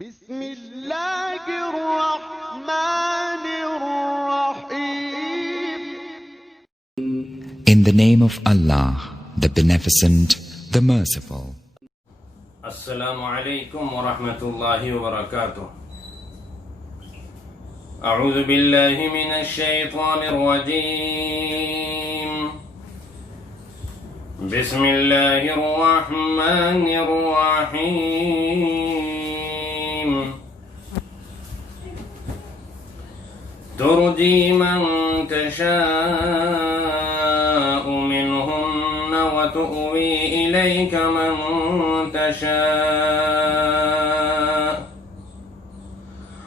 بسم اللہ الرحمن الرحیم. In the name of Allah, the Beneficent, the Merciful. السلام علیکم ورحمۃ اللہ وبرکاتہ. اعوذ باللہ من الشیطان الرجیم. بسم اللہ الرحمن الرحیم. ترجی من تشاء منهن وتؤوی الیک من تشاء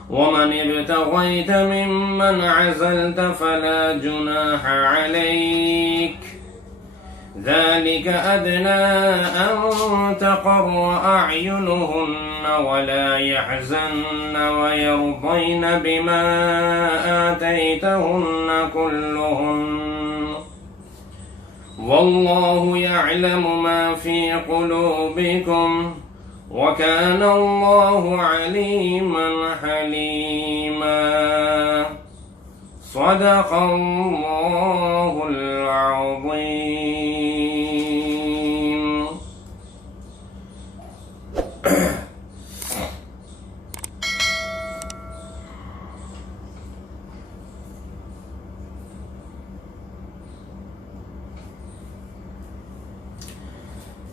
ومن ابتغيت ممن عزلت فلا جناح عليك ذلك أدنى أن تقر أعينهن ولا يحزن ويرضين بما آتيتهن كلهن والله يعلم ما في قلوبكم وكان الله عليما حليما. صدق الله العظيم.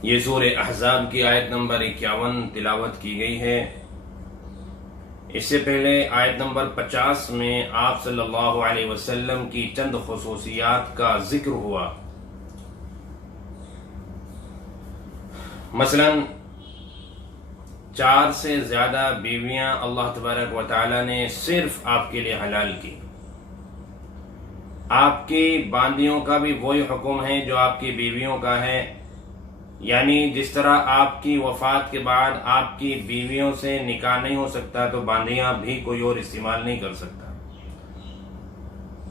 یہ سورہ احزاب کی آیت نمبر 51 تلاوت کی گئی ہے. اس سے پہلے آیت نمبر 50 میں آپ صلی اللہ علیہ وسلم کی چند خصوصیات کا ذکر ہوا. مثلا 4 سے زیادہ بیویاں اللہ تبارک و تعالی نے صرف آپ کے لیے حلال کی. آپ کی باندیوں کا بھی وہی حکم ہے جو آپ کی بیویوں کا ہے، یعنی جس طرح آپ کی وفات کے بعد آپ کی بیویوں سے نکاح نہیں ہو سکتا تو باندیاں بھی کوئی اور استعمال نہیں کر سکتا.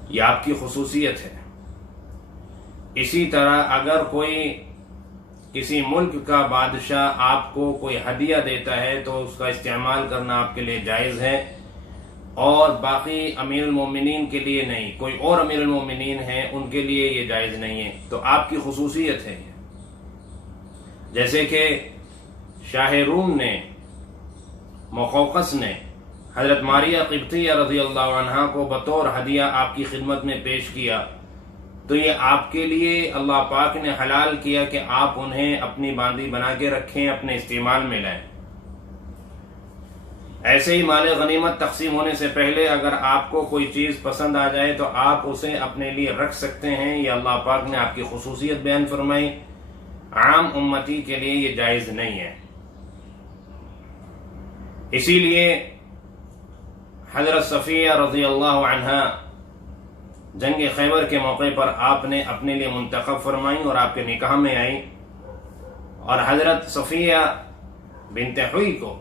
یہ آپ کی خصوصیت ہے. اسی طرح اگر کوئی کسی ملک کا بادشاہ آپ کو کوئی ہدیہ دیتا ہے تو اس کا استعمال کرنا آپ کے لیے جائز ہے، اور باقی امیر المومنین کے لیے نہیں. کوئی اور امیر المومنین ہیں ان کے لیے یہ جائز نہیں ہے. تو آپ کی خصوصیت ہے. جیسے کہ شاہ روم نے، مقوقس نے حضرت ماریہ قبطیہ رضی اللہ عنہا کو بطور ہدیہ آپ کی خدمت میں پیش کیا، تو یہ آپ کے لیے اللہ پاک نے حلال کیا کہ آپ انہیں اپنی باندی بنا کے رکھیں، اپنے استعمال میں لائیں. ایسے ہی مال غنیمت تقسیم ہونے سے پہلے اگر آپ کو کوئی چیز پسند آ جائے تو آپ اسے اپنے لیے رکھ سکتے ہیں. یہ اللہ پاک نے آپ کی خصوصیت بیان فرمائی. عام امتی کے لیے یہ جائز نہیں ہے. اسی لیے حضرت صفیہ رضی اللہ عنہا جنگ خیبر کے موقع پر آپ نے اپنے لیے منتخب فرمائیں اور آپ کے نکاح میں آئیں، اور حضرت صفیہ بنت حوی کو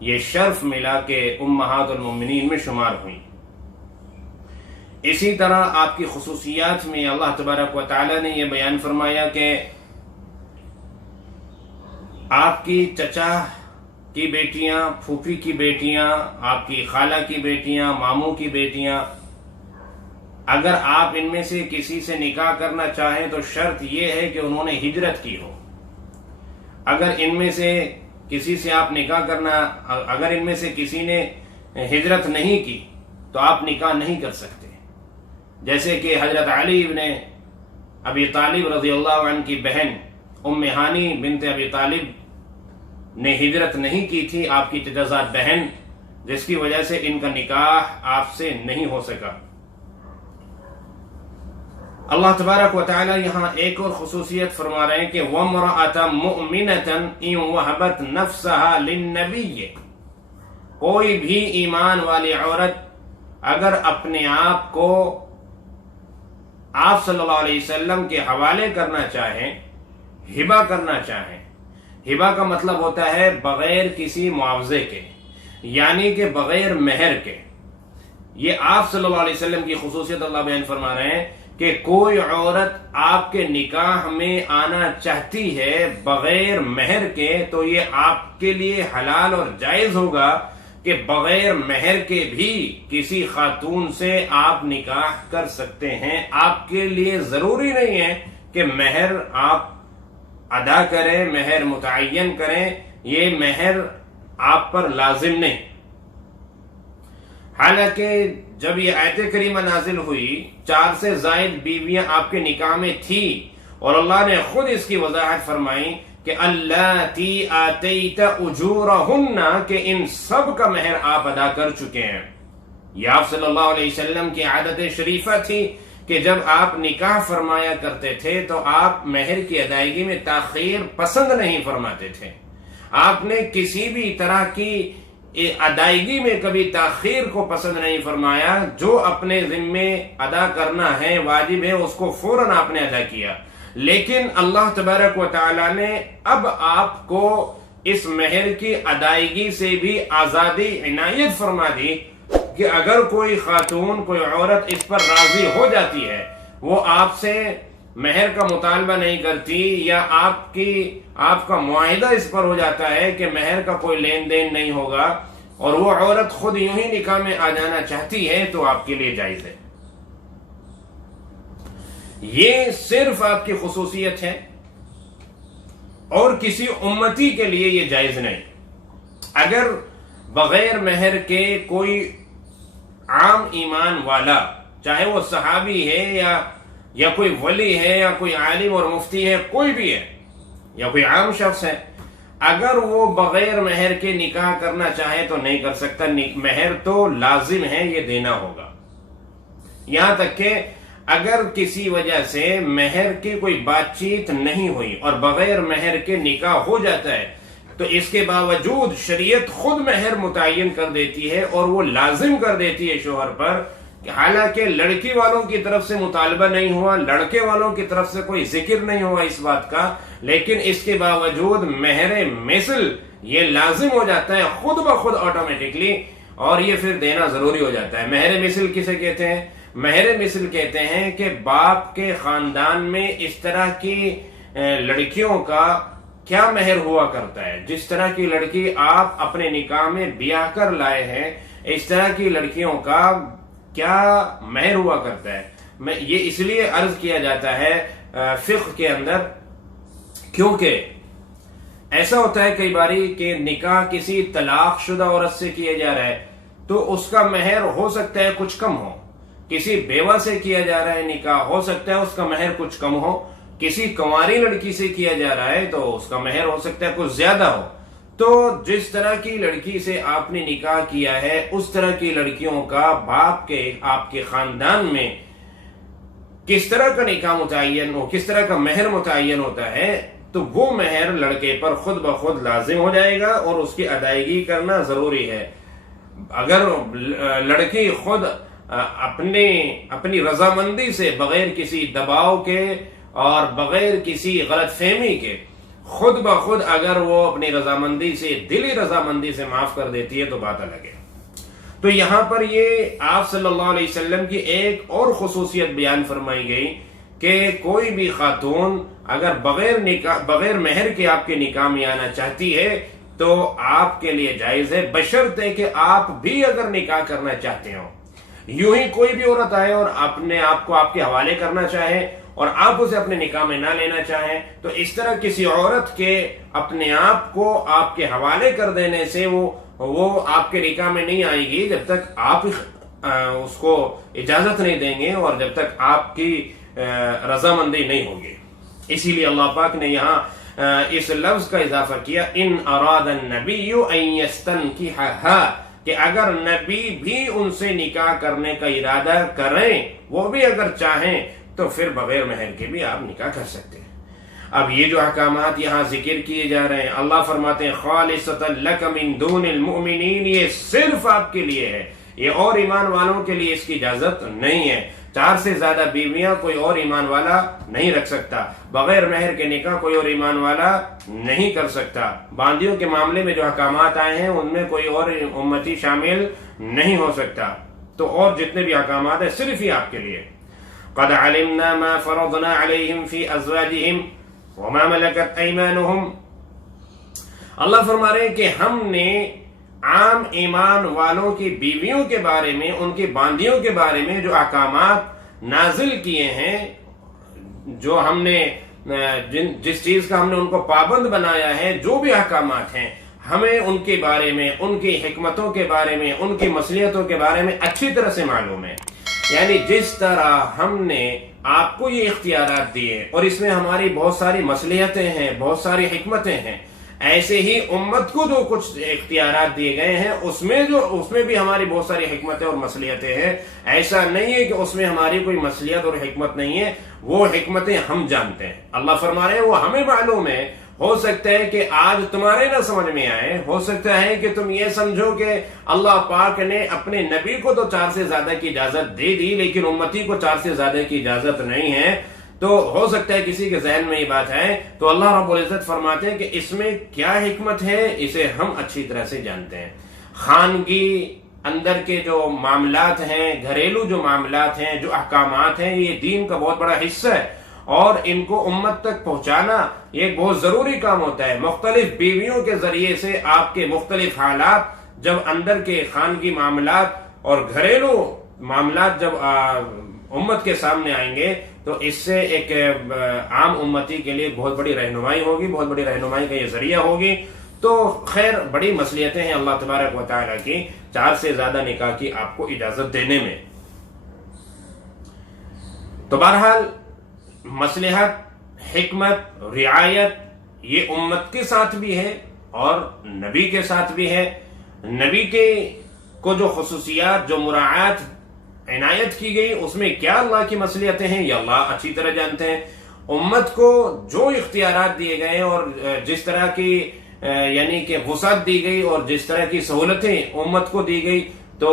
یہ شرف ملا کہ امہات المومنین میں شمار ہوئیں. اسی طرح آپ کی خصوصیات میں اللہ تبارک و تعالی نے یہ بیان فرمایا کہ آپ کی چچا کی بیٹیاں، پھوپھی کی بیٹیاں، آپ کی خالہ کی بیٹیاں، ماموں کی بیٹیاں، اگر آپ ان میں سے کسی سے نکاح کرنا چاہیں تو شرط یہ ہے کہ انہوں نے ہجرت کی ہو. اگر ان میں سے کسی سے آپ نکاح کرنا، اگر ان میں سے کسی نے ہجرت نہیں کی تو آپ نکاح نہیں کر سکتے. جیسے کہ حضرت علی ابن ابی طالب رضی اللہ عنہ کی بہن ام ہانی بنت ابی طالب نے ہجرت نہیں کی تھی، آپ کی چچازاد بہن، جس کی وجہ سے ان کا نکاح آپ سے نہیں ہو سکا. اللہ تبارک و تعالی یہاں ایک اور خصوصیت فرما رہے ہیں کہ وَامْرَأَةً مُؤْمِنَةً إِنْ وَهَبَتْ نَفْسَهَا لِلنَّبِيِّ. کوئی بھی ایمان والی عورت اگر اپنے آپ کو آپ صلی اللہ علیہ وسلم کے حوالے کرنا چاہیں، ہبہ کرنا چاہیں. ہبہ کا مطلب ہوتا ہے بغیر کسی معاوضے کے، یعنی کہ بغیر مہر کے. یہ آپ صلی اللہ علیہ وسلم کی خصوصیت اللہ بیان فرما رہے ہیں کہ کوئی عورت آپ کے نکاح میں آنا چاہتی ہے بغیر مہر کے، تو یہ آپ کے لیے حلال اور جائز ہوگا کہ بغیر مہر کے بھی کسی خاتون سے آپ نکاح کر سکتے ہیں۔ آپ کے لیے ضروری نہیں ہے کہ مہر آپ ادا کریں، مہر متعین کریں، یہ مہر آپ پر لازم نہیں۔ حالانکہ جب یہ آیت کریمہ نازل ہوئی، 4 سے زائد بیویاں آپ کے نکاح میں تھی، اور اللہ نے خود اس کی وضاحت فرمائی کہ اللاتی آتیت اجورہن، کہ ان سب کا مہر آپ ادا کر چکے ہیں۔ یہ آپ صلی اللہ علیہ وسلم کی عادت شریفہ تھی کہ جب آپ نکاح فرمایا کرتے تھے تو آپ مہر کی ادائیگی میں تاخیر پسند نہیں فرماتے تھے۔ آپ نے کسی بھی طرح کی ادائیگی میں کبھی تاخیر کو پسند نہیں فرمایا۔ جو اپنے ذمے ادا کرنا ہے، واجب ہے، اس کو فوراً آپ نے ادا کیا۔ لیکن اللہ تبارک و تعالی نے اب آپ کو اس مہر کی ادائیگی سے بھی آزادی عنایت فرما دی کہ اگر کوئی خاتون، کوئی عورت اس پر راضی ہو جاتی ہے، وہ آپ سے مہر کا مطالبہ نہیں کرتی، یا آپ کا معاہدہ اس پر ہو جاتا ہے کہ مہر کا کوئی لین دین نہیں ہوگا، اور وہ عورت خود یوں ہی نکاح میں آ جانا چاہتی ہے، تو آپ کے لیے جائز ہے۔ یہ صرف آپ کی خصوصیت ہے اور کسی امتی کے لیے یہ جائز نہیں۔ اگر بغیر مہر کے کوئی عام ایمان والا، چاہے وہ صحابی ہے یا کوئی ولی ہے یا کوئی عالم اور مفتی ہے، کوئی بھی ہے، یا کوئی عام شخص ہے، اگر وہ بغیر مہر کے نکاح کرنا چاہے تو نہیں کر سکتا۔ مہر تو لازم ہے، یہ دینا ہوگا۔ یہاں تک کہ اگر کسی وجہ سے مہر کی کوئی بات چیت نہیں ہوئی اور بغیر مہر کے نکاح ہو جاتا ہے، تو اس کے باوجود شریعت خود مہر متعین کر دیتی ہے اور وہ لازم کر دیتی ہے شوہر پر، کہ حالانکہ لڑکی والوں کی طرف سے مطالبہ نہیں ہوا، لڑکے والوں کی طرف سے کوئی ذکر نہیں ہوا اس بات کا، لیکن اس کے باوجود مہر مثل یہ لازم ہو جاتا ہے خود بخود آٹومیٹکلی، اور یہ پھر دینا ضروری ہو جاتا ہے۔ مہر مثل کسے کہتے ہیں؟ مہر مثل کہتے ہیں کہ باپ کے خاندان میں اس طرح کی لڑکیوں کا کیا مہر ہوا کرتا ہے، جس طرح کی لڑکی آپ اپنے نکاح میں بیاہ کر لائے ہیں، اس طرح کی لڑکیوں کا کیا مہر ہوا کرتا ہے۔ یہ اس لیے عرض کیا جاتا ہے فقہ کے اندر، کیونکہ ایسا ہوتا ہے کئی باری کہ نکاح کسی طلاق شدہ عورت سے کیا جا رہا ہے تو اس کا مہر ہو سکتا ہے کچھ کم ہو، کسی بیوہ سے کیا جا رہا ہے نکاح، ہو سکتا ہے اس کا مہر کچھ کم ہو، کسی کنواری لڑکی سے کیا جا رہا ہے تو اس کا مہر ہو سکتا ہے کچھ زیادہ ہو۔ تو جس طرح کی لڑکی سے آپ نے نکاح کیا ہے، اس طرح کی لڑکیوں کا باپ کے آپ کے خاندان میں کس طرح کا نکاح متعین ہو، کس طرح کا مہر متعین ہوتا ہے، تو وہ مہر لڑکے پر خود بخود لازم ہو جائے گا اور اس کی ادائیگی کرنا ضروری ہے۔ اگر لڑکی خود اپنی رضامندی سے، بغیر کسی دباؤ کے اور بغیر کسی غلط فہمی کے، خود بخود اگر وہ اپنی رضامندی سے، دلی رضامندی سے معاف کر دیتی ہے تو بات الگ ہے۔ تو یہاں پر یہ آپ صلی اللہ علیہ وسلم کی ایک اور خصوصیت بیان فرمائی گئی کہ کوئی بھی خاتون اگر بغیر مہر کے آپ کے نکاح میں آنا چاہتی ہے تو آپ کے لیے جائز ہے، بشرطے کہ آپ بھی اگر نکاح کرنا چاہتے ہو۔ یوں ہی کوئی بھی عورت آئے اور اپنے آپ کو آپ کے حوالے کرنا چاہے اور آپ اسے اپنے نکاح میں نہ لینا چاہیں، تو اس طرح کسی عورت کے اپنے آپ کو آپ کے حوالے کر دینے سے وہ آپ کے نکاح میں نہیں آئے گی جب تک آپ اس کو اجازت نہیں دیں گے اور جب تک آپ کی رضامندی نہیں ہوگی۔ اسی لیے اللہ پاک نے یہاں اس لفظ کا اضافہ کیا، ان اراد النبی ان یستنکحھا، کہ اگر نبی بھی ان سے نکاح کرنے کا ارادہ کریں، وہ بھی اگر چاہیں تو پھر بغیر مہر کے بھی آپ نکاح کر سکتے ہیں۔ اب یہ جو احکامات یہاں ذکر کیے جا رہے ہیں، اللہ فرماتے ہیں خالصۃ لک من دون المؤمنین، یہ صرف آپ کے لیے ہے، یہ اور ایمان والوں کے لیے اس کی اجازت نہیں ہے۔ 4 سے زیادہ بیویاں کوئی اور ایمان والا نہیں رکھ سکتا، بغیر مہر کے نکاح کوئی اور ایمان والا نہیں کر سکتا۔ باندیوں کے معاملے میں جو احکامات آئے ہیں ان میں کوئی اور امتی شامل نہیں ہو سکتا۔ تو اور جتنے بھی احکامات ہیں صرف ہی آپ کے لیے۔ قد علمنا ما فرضنا عليهم في ازواجهم وما ملكت ايمانهم. اللہ فرما رہے ہیں کہ ہم نے عام ایمان والوں کی بیویوں کے بارے میں، ان کی باندیوں کے بارے میں جو احکامات نازل کیے ہیں، جو ہم نے جس چیز کا ہم نے ان کو پابند بنایا ہے، جو بھی احکامات ہیں، ہمیں ان کے بارے میں، ان کی حکمتوں کے بارے میں، ان کی مصلحتوں کے بارے میں اچھی طرح سے معلوم ہے. یعنی جس طرح ہم نے آپ کو یہ اختیارات دیے اور اس میں ہماری بہت ساری مصلحتیں ہیں، بہت ساری حکمتیں ہیں، ایسے ہی امت کو جو کچھ اختیارات دیے گئے ہیں اس میں بھی ہماری بہت ساری حکمتیں اور مصلحتیں ہیں. ایسا نہیں ہے کہ اس میں ہماری کوئی مصلحت اور حکمت نہیں ہے، وہ حکمتیں ہم جانتے ہیں. اللہ فرما رہے ہیں وہ ہمیں معلوم ہے. ہو سکتا ہے کہ آج تمہارے نہ سمجھ میں آئے، ہو سکتا ہے کہ تم یہ سمجھو کہ اللہ پاک نے اپنے نبی کو تو 4 سے زیادہ کی اجازت دے دی لیکن امتی کو 4 سے زیادہ کی اجازت نہیں ہے. تو ہو سکتا ہے کسی کے ذہن میں یہ بات ہے. تو اللہ رب العزت فرماتے ہیں کہ اس میں کیا حکمت ہے اسے ہم اچھی طرح سے جانتے ہیں. خانگی اندر کے جو معاملات ہیں، گھریلو جو معاملات ہیں، جو احکامات ہیں، یہ دین کا بہت بڑا حصہ ہے اور ان کو امت تک پہنچانا یہ ایک بہت ضروری کام ہوتا ہے. مختلف بیویوں کے ذریعے سے آپ کے مختلف حالات جب اندر کے خانگی معاملات اور گھریلو معاملات جب امت کے سامنے آئیں گے تو اس سے ایک عام امتی کے لیے بہت بڑی رہنمائی ہوگی، بہت بڑی رہنمائی کا یہ ذریعہ ہوگی. تو خیر بڑی مصلحتیں ہیں اللہ تبارک و تعالیٰ کی 4 سے زیادہ نکاح کی آپ کو اجازت دینے میں. تو بہرحال مصلحت، حکمت، رعایت یہ امت کے ساتھ بھی ہے اور نبی کے ساتھ بھی ہے. نبی کے کو جو خصوصیات، جو مراعات عنایت کی گئی اس میں کیا اللہ کی مصلحتیں ہیں یہ اللہ اچھی طرح جانتے ہیں. امت کو جو اختیارات دیے گئے اور جس طرح کی یعنی کہ وسعت دی گئی اور جس طرح کی سہولتیں امت کو دی گئی تو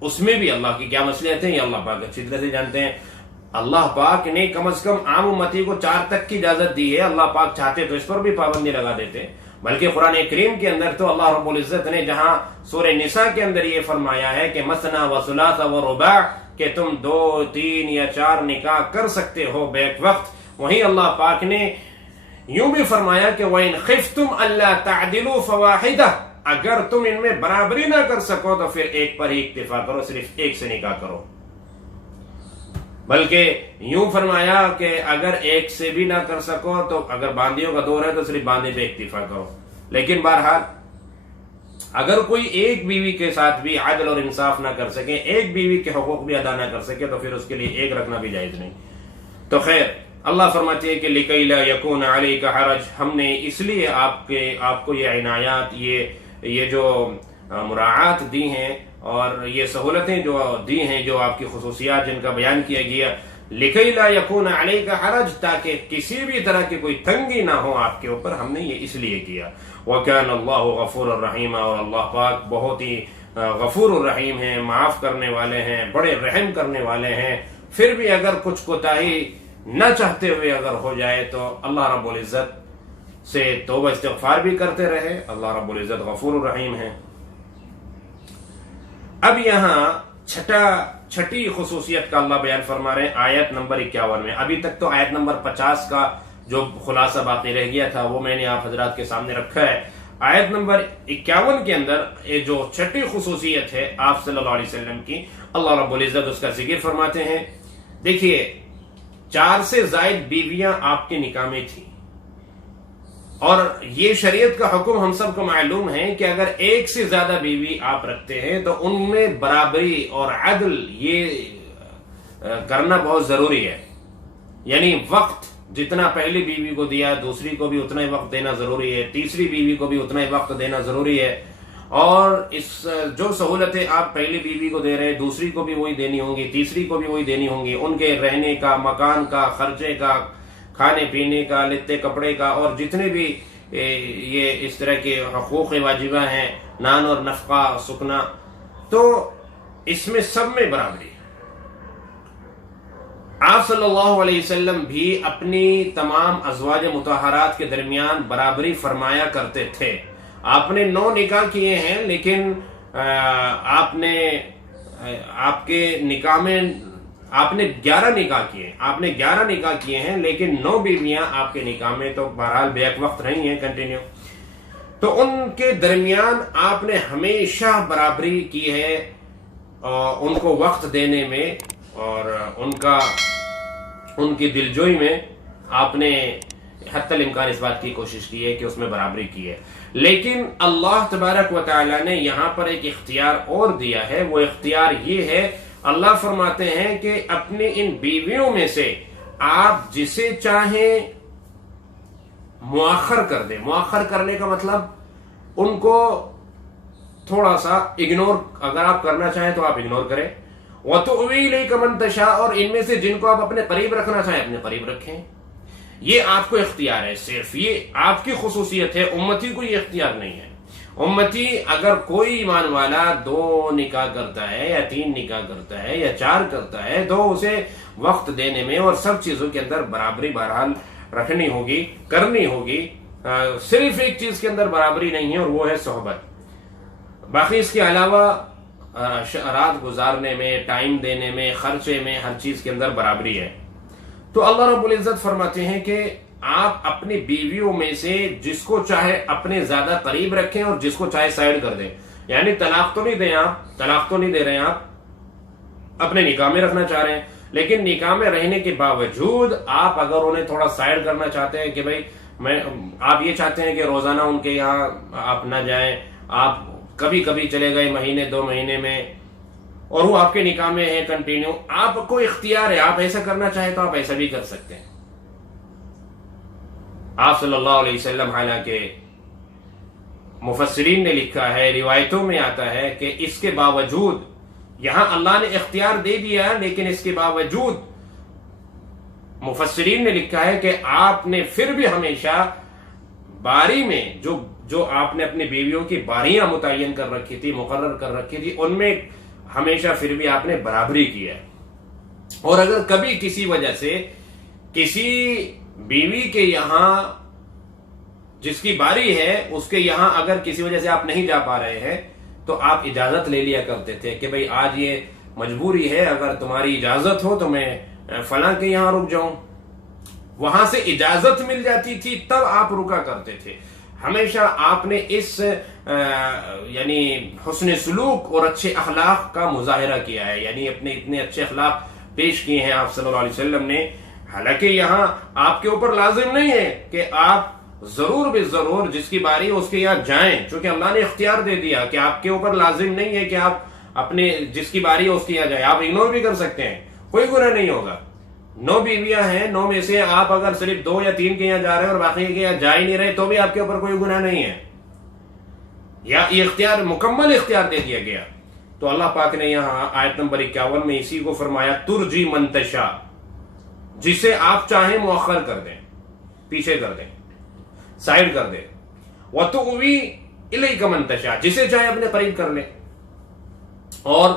اس میں بھی اللہ کی کیا مصلحتیں یہ اللہ پاک اچھی طرح سے جانتے ہیں. اللہ پاک نے کم از کم عام امتی کو 4 تک کی اجازت دی ہے. اللہ پاک چاہتے تو اس پر بھی پابندی لگا دیتے، بلکہ قرآن کریم کے اندر تو اللہ رب العزت نے جہاں سورہ نساء کے اندر یہ فرمایا ہے کہ مثنی و ثلاث و رباع کہ تم 2، 3 یا 4 نکاح کر سکتے ہو بیک وقت، وہیں اللہ پاک نے یوں بھی فرمایا کہ وَإِنْ خِفْتُمْ أَلَّا تَعْدِلُوا فَوَاحِدَةً اگر تم ان میں برابری نہ کر سکو تو پھر ایک پر ہی اکتفا کرو، صرف ایک سے نکاح کرو. بلکہ یوں فرمایا کہ اگر ایک سے بھی نہ کر سکو تو اگر باندیوں کا دور ہے تو صرف باندی پہ اکتفا کرو. لیکن بہرحال اگر کوئی ایک بیوی کے ساتھ بھی عدل اور انصاف نہ کر سکے، ایک بیوی کے حقوق بھی ادا نہ کر سکے تو پھر اس کے لیے ایک رکھنا بھی جائز نہیں. تو خیر اللہ فرماتے ہیں کہ لِكَيْ لَا يَكُونَ عَلَيْكَ حَرَجٌ ہم نے اس لیے آپ کو یہ عنایات، یہ جو مراعات دی ہیں اور یہ سہولتیں جو دی ہیں، جو آپ کی خصوصیات جن کا بیان کیا گیا، لِكَيْ لَا يَكُونَ عَلَيْكَ حَرَجٌ تاکہ کسی بھی طرح کی کوئی تنگی نہ ہو آپ کے اوپر، ہم نے یہ اس لیے کیا. وَكَانَ اللَّهُ غَفُورًا رَحِيمًا اور اللہ پاک بہت ہی غفور الرحیم ہیں، معاف کرنے والے ہیں، بڑے رحم کرنے والے ہیں. پھر بھی اگر کچھ کوتاہی نہ چاہتے ہوئے اگر ہو جائے تو اللہ رب العزت سے توبہ استغفار بھی کرتے رہے. اللہ رب العزت غفور الرحیم ہے. اب یہاں چھٹی خصوصیت کا اللہ بیان فرما رہے ہیں آیت نمبر 51 میں. ابھی تک تو آیت نمبر 50 کا جو خلاصہ باقی رہ گیا تھا وہ میں نے آپ حضرات کے سامنے رکھا ہے. آیت نمبر 51 کے اندر یہ جو چھٹی خصوصیت ہے آپ صلی اللہ علیہ وسلم کی، اللہ رب العزت اس کا ذکر فرماتے ہیں. دیکھیے 4 سے زائد بیویاں آپ کے نکاح میں تھیں اور یہ شریعت کا حکم ہم سب کو معلوم ہے کہ اگر ایک سے زیادہ بیوی آپ رکھتے ہیں تو ان میں برابری اور عدل یہ کرنا بہت ضروری ہے. یعنی وقت جتنا پہلی بیوی کو دیا دوسری کو بھی اتنا ہی وقت دینا ضروری ہے، تیسری بیوی کو بھی اتنا ہی وقت دینا ضروری ہے. اور اس جو سہولتیں آپ پہلی بیوی کو دے رہے ہیں دوسری کو بھی وہی دینی ہوں گی، تیسری کو بھی وہی دینی ہوں گی. ان کے رہنے کا، مکان کا، خرچے کا، کھانے پینے کا، لتے کپڑے کا اور جتنے بھی یہ اس طرح کے حقوق واجبہ ہیں، نان اور نفقہ، سکنا، تو اس میں سب میں برابری. آپ صلی اللہ علیہ وسلم بھی اپنی تمام ازواج مطہرات کے درمیان برابری فرمایا کرتے تھے. آپ نے 9 نکاح کیے ہیں لیکن آپ کے نکاح میں آپ نے 11 نکاح کیے، آپ نے 11 نکاح کیے ہیں، لیکن 9 بیویاں آپ کے نکاح میں تو بہرحال بیک وقت رہی ہیں کنٹینیو، تو ان کے درمیان آپ نے ہمیشہ برابری کی ہے، ان کو وقت دینے میں اور ان کی دلجوئی میں آپ نے حتی الامکان اس بات کی کوشش کی ہے کہ اس میں برابری کی ہے۔ لیکن اللہ تبارک و تعالی نے یہاں پر ایک اختیار اور دیا ہے، وہ اختیار یہ ہے، اللہ فرماتے ہیں کہ اپنی ان بیویوں میں سے آپ جسے چاہیں مؤخر کر دیں۔ مؤخر کرنے کا مطلب ان کو تھوڑا سا اگنور اگر آپ کرنا چاہیں تو آپ اگنور کریں، وَتُؤْوِي إِلَيْكَ مَن تَشَاءُ، اور ان میں سے جن کو آپ اپنے قریب رکھنا چاہیں اپنے قریب رکھیں۔ یہ آپ کو اختیار ہے، صرف یہ آپ کی خصوصیت ہے، امتی کو یہ اختیار نہیں ہے۔ امتی اگر کوئی ایمان والا 2 نکاح کرتا ہے یا 3 نکاح کرتا ہے یا 4 کرتا ہے تو اسے وقت دینے میں اور سب چیزوں کے اندر برابری بہرحال رکھنی ہوگی، کرنی ہوگی۔ صرف ایک چیز کے اندر برابری نہیں ہے اور وہ ہے صحبت، باقی اس کے علاوہ رات گزارنے میں، ٹائم دینے میں، خرچے میں، ہر چیز کے اندر برابری ہے۔ تو اللہ رب العزت فرماتے ہیں کہ آپ اپنی بیویوں میں سے جس کو چاہے اپنے زیادہ قریب رکھیں اور جس کو چاہے سائڈ کر دیں، یعنی طلاق تو نہیں دیں، آپ طلاق تو نہیں دے رہے ہیں، آپ اپنے نکاح میں رکھنا چاہ رہے ہیں، لیکن نکاح میں رہنے کے باوجود آپ اگر انہیں تھوڑا سائڈ کرنا چاہتے ہیں کہ بھائی آپ یہ چاہتے ہیں کہ روزانہ ان کے یہاں آپ نہ جائیں، آپ کبھی کبھی چلے گئے مہینے 2 مہینے میں، اور وہ آپ کے نکاح میں ہے کنٹینیو، آپ کو اختیار ہے، آپ ایسا کرنا چاہیں تو آپ ایسا بھی کر سکتے ہیں۔ آپ صلی اللہ علیہ وسلم، حالانکہ مفسرین نے لکھا ہے، روایتوں میں آتا ہے کہ اس کے باوجود یہاں اللہ نے اختیار دے دیا، لیکن اس کے باوجود مفسرین نے لکھا ہے کہ آپ نے پھر بھی ہمیشہ باری میں جو آپ نے اپنی بیویوں کی باریاں متعین کر رکھی تھی، مقرر کر رکھی تھی، ان میں ہمیشہ پھر بھی آپ نے برابری کی ہے۔ اور اگر کبھی کسی وجہ سے کسی بیوی کے یہاں جس کی باری ہے اس کے یہاں اگر کسی وجہ سے آپ نہیں جا پا رہے ہیں تو آپ اجازت لے لیا کرتے تھے کہ بھئی آج یہ مجبوری ہے، اگر تمہاری اجازت ہو تو میں فلاں کے یہاں رک جاؤں۔ وہاں سے اجازت مل جاتی تھی تب آپ رکا کرتے تھے۔ ہمیشہ آپ نے اس یعنی حسن سلوک اور اچھے اخلاق کا مظاہرہ کیا ہے، یعنی اپنے اتنے اچھے اخلاق پیش کیے ہیں آپ صلی اللہ علیہ وسلم نے۔ حالانکہ یہاں آپ کے اوپر لازم نہیں ہے کہ آپ ضرور بے ضرور جس کی باری ہے اس کے یہاں جائیں، چونکہ اللہ نے اختیار دے دیا کہ آپ کے اوپر لازم نہیں ہے کہ آپ اپنے جس کی باری ہے اس کے یہاں جائیں، آپ اگنور بھی کر سکتے ہیں، کوئی گناہ نہیں ہوگا۔ 9 بیویاں ہیں، 9 میں سے آپ اگر صرف 2 یا 3 کے یہاں جا رہے ہیں اور باقی کے یہاں جا ہی نہیں رہے تو بھی آپ کے اوپر کوئی گناہ نہیں ہے، یا یہ اختیار مکمل اختیار دے دیا گیا۔ تو اللہ پاک نے یہاں آیت نمبر 51 میں اسی کو فرمایا، ترجی من تشاء، جسے آپ چاہیں مؤخر کر دیں، پیچھے کر دیں، سائڈ کر دیں، وَتُؤْوِي إِلَيْكَ مَن تَشَاءُ، جسے چاہے اپنے قریب کر لیں، اور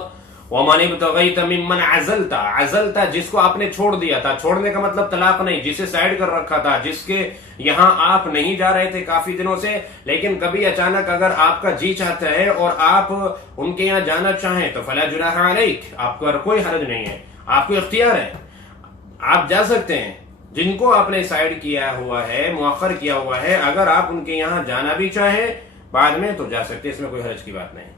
وَمَنِ ابْتَغَيْتَ مِمَّنْ عَزَلْتَ، عزلتا جس کو آپ نے چھوڑ دیا تھا، چھوڑنے کا مطلب طلاق نہیں، جسے سائڈ کر رکھا تھا، جس کے یہاں آپ نہیں جا رہے تھے کافی دنوں سے، لیکن کبھی اچانک اگر آپ کا جی چاہتا ہے اور آپ ان کے یہاں جانا چاہیں تو فَلَا جُنَاحَ عَلَيْكَ، آپ کو کوئی حرج نہیں ہے، آپ کو اختیار ہے، آپ جا سکتے ہیں۔ جن کو آپ نے سائڈ کیا ہوا ہے، مؤخر کیا ہوا ہے، اگر آپ ان کے یہاں جانا بھی چاہیں بعد میں تو جا سکتے، اس میں کوئی حرج کی بات نہیں۔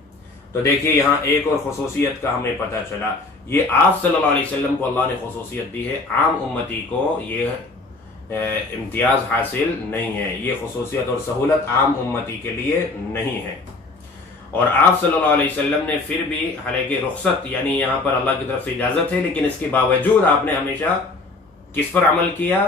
تو دیکھیے یہاں ایک اور خصوصیت کا ہمیں پتہ چلا، یہ آپ صلی اللہ علیہ وسلم کو اللہ نے خصوصیت دی ہے، عام امتی کو یہ امتیاز حاصل نہیں ہے، یہ خصوصیت اور سہولت عام امتی کے لیے نہیں ہے۔ اور آپ صلی اللہ علیہ وسلم نے پھر بھی، حالانکہ رخصت یعنی یہاں پر اللہ کی طرف سے اجازت ہے، لیکن اس کے باوجود آپ نے ہمیشہ کس پر عمل کیا؟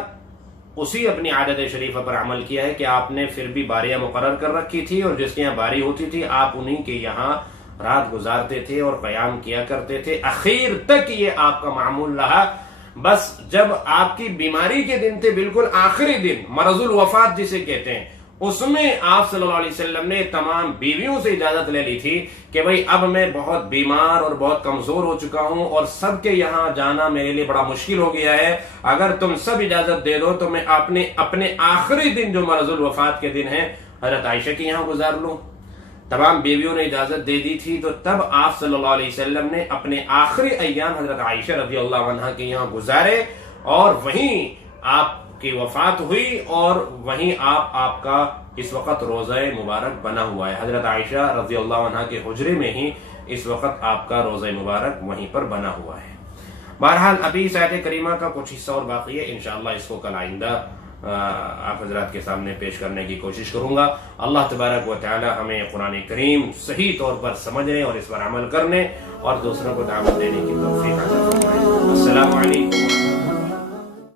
اسی اپنی عادت شریفہ پر عمل کیا ہے کہ آپ نے پھر بھی باریاں مقرر کر رکھی تھی، اور جس کے یہاں باری ہوتی تھی آپ انہی کے یہاں رات گزارتے تھے اور قیام کیا کرتے تھے، اخیر تک یہ آپ کا معمول رہا۔ بس جب آپ کی بیماری کے دن تھے، بالکل آخری دن، مرض الوفات جسے کہتے ہیں، اس میں آپ صلی اللہ علیہ وسلم نے تمام بیویوں سے اجازت لے لی تھی کہ بھئی اب میں بہت بیمار اور بہت کمزور ہو چکا ہوں اور سب کے یہاں جانا میرے لیے بڑا مشکل ہو گیا ہے، اگر تم سب اجازت دے دو تو میں اپنے آخری دن جو مرض الوفات کے دن ہیں حضرت عائشہ کے یہاں گزار لوں۔ تمام بیویوں نے اجازت دے دی تھی، تو تب آپ صلی اللہ علیہ وسلم نے اپنے آخری ایام حضرت عائشہ رضی اللہ عنہا کے یہاں گزارے، اور وہیں آپ کی وفات ہوئی، اور وہیں آپ کا اس وقت روضہ مبارک بنا ہوا ہے۔ حضرت عائشہ رضی اللہ عنہا کے حجرے میں ہی اس وقت آپ کا روضہ مبارک وہیں پر بنا ہوا ہے۔ بہرحال ابھی اس آیت کریمہ کا کچھ حصہ اور باقی ہے، انشاءاللہ اس کو کل آئندہ آپ حضرات کے سامنے پیش کرنے کی کوشش کروں گا۔ اللہ تبارک و تعالی ہمیں قرآن کریم صحیح طور پر سمجھنے اور اس پر عمل کرنے اور دوسروں کو دعوت دینے کی توفیق عطا فرمائے۔ السلام علیکم۔